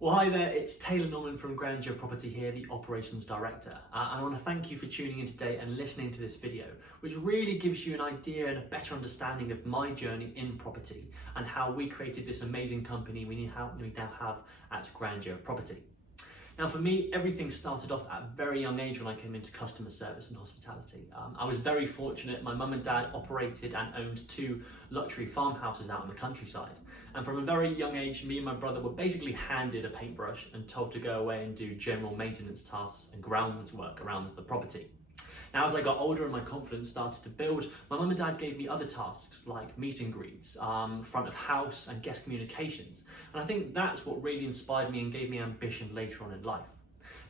Well, hi there, it's Taylor Norman from Grandeur Property here, the Operations Director. I want to thank you for tuning in today and listening to this video, which really gives you an idea and a better understanding of my journey in property and how we created this amazing company we now have at Grandeur Property. Now for me, everything started off at a very young age when I came into customer service and hospitality. I was very fortunate. My mum and dad operated and owned 2 luxury farmhouses out in the countryside. And from a very young age, me and my brother were basically handed a paintbrush and told to go away and do general maintenance tasks and grounds work around the property. Now, as I got older and my confidence started to build, my mum and dad gave me other tasks like meet and greets, front of house and guest communications. And I think that's what really inspired me and gave me ambition later on in life.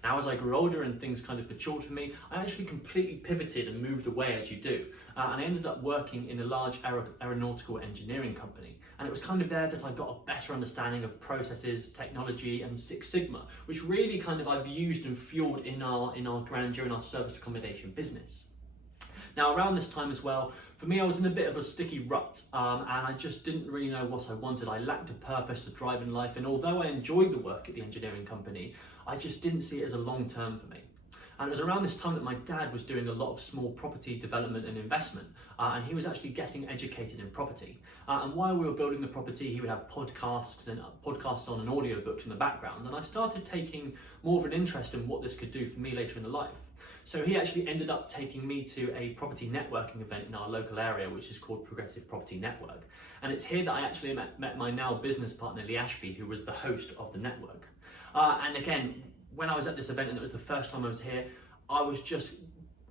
Now, as I grew older and things kind of matured for me, I actually completely pivoted and moved away as you do. And I ended up working in a large aeronautical engineering company. And it was kind of there that I got a better understanding of processes, technology, and Six Sigma, which really kind of I've used and fueled in our Grandeur and our service accommodation business. Now, around this time as well, for me, I was in a bit of a sticky rut and I just didn't really know what I wanted. I lacked a purpose to drive in life, and although I enjoyed the work at the engineering company, I just didn't see it as a long term for me. And it was around this time that my dad was doing a lot of small property development and investment, and he was actually getting educated in property. And while we were building the property, he would have podcasts on and audiobooks in the background, and I started taking more of an interest in what this could do for me later in the life. So he actually ended up taking me to a property networking event in our local area, which is called Progressive Property Network. And it's here that I actually met my now business partner, Lee Ashby, who was the host of the network. And again, when I was at this event and it was the first time I was here, I was just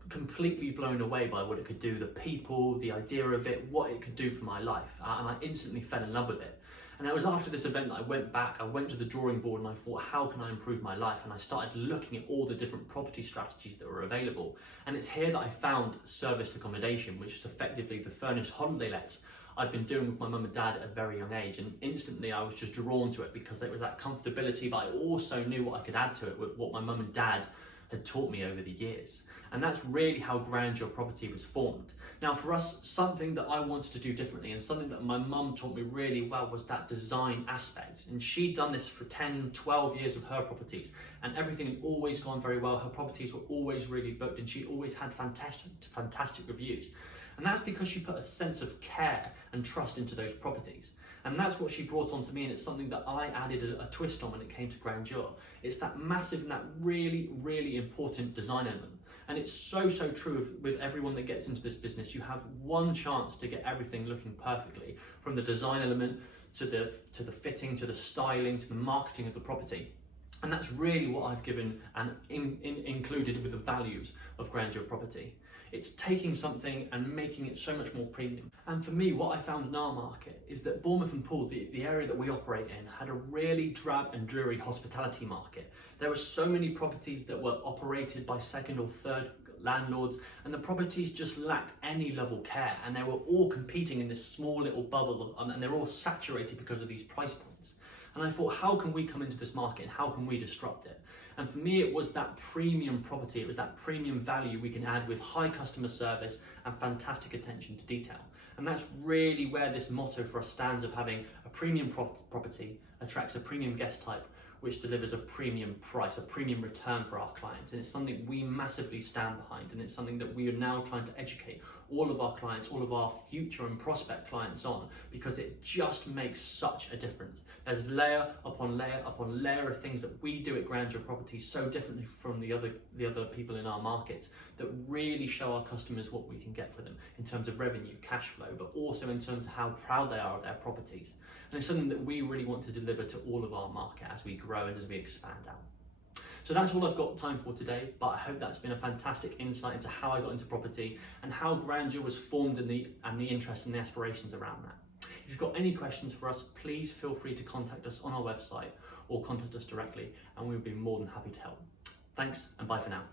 completely blown away by what it could do, the people, the idea of it, what it could do for my life. And I instantly fell in love with it. And it was after this event that I went to the drawing board and I thought, how can I improve my life? And I started looking at all the different property strategies that were available. And it's here that I found serviced accommodation, which is effectively the furnished holiday lets I'd been doing with my mum and dad at a very young age, and instantly I was just drawn to it because it was that comfortability, but I also knew what I could add to it with what my mum and dad had taught me over the years. And that's really how Grandeur Property was formed. Now for us, something that I wanted to do differently and something that my mum taught me really well was that design aspect. And she'd done this for 10, 12 years of her properties, and everything had always gone very well. Her properties were always really booked and she always had fantastic reviews. And that's because she put a sense of care and trust into those properties. And that's what she brought on to me, and it's something that I added a twist on when it came to Grandeur. It's that massive and that really, really important design element. And it's so true with everyone that gets into this business. You have one chance to get everything looking perfectly, from the design element to the fitting, to the styling, to the marketing of the property. And that's really what I've given and included with the values of Grandeur Property. It's taking something and making it so much more premium. And for me, what I found in our market is that Bournemouth and Poole, the area that we operate in, had a really drab and dreary hospitality market. There were so many properties that were operated by second or third landlords, and the properties just lacked any level care, and they were all competing in this small little bubble, and they're all saturated because of these price points. And I thought, how can we come into this market and how can we disrupt it? And for me, it was that premium property, it was that premium value we can add with high customer service and fantastic attention to detail. And that's really where this motto for us stands, of having a premium property attracts a premium guest type, which delivers a premium price, a premium return for our clients. And it's something we massively stand behind, and it's something that we are now trying to educate all of our clients, all of our future and prospect clients on, because it just makes such a difference. There's layer upon layer upon layer of things that we do at Grandeur Property so differently from the other people in our markets, that really show our customers what we can get for them in terms of revenue, cash flow, but also in terms of how proud they are of their properties. And it's something that we really want to deliver to all of our market as we grow and as we expand out. So that's all I've got time for today, but I hope that's been a fantastic insight into how I got into property and how Grandeur was formed and the interest and the aspirations around that. If you've got any questions for us, please feel free to contact us on our website or contact us directly, and we'll be more than happy to help. Thanks, and bye for now.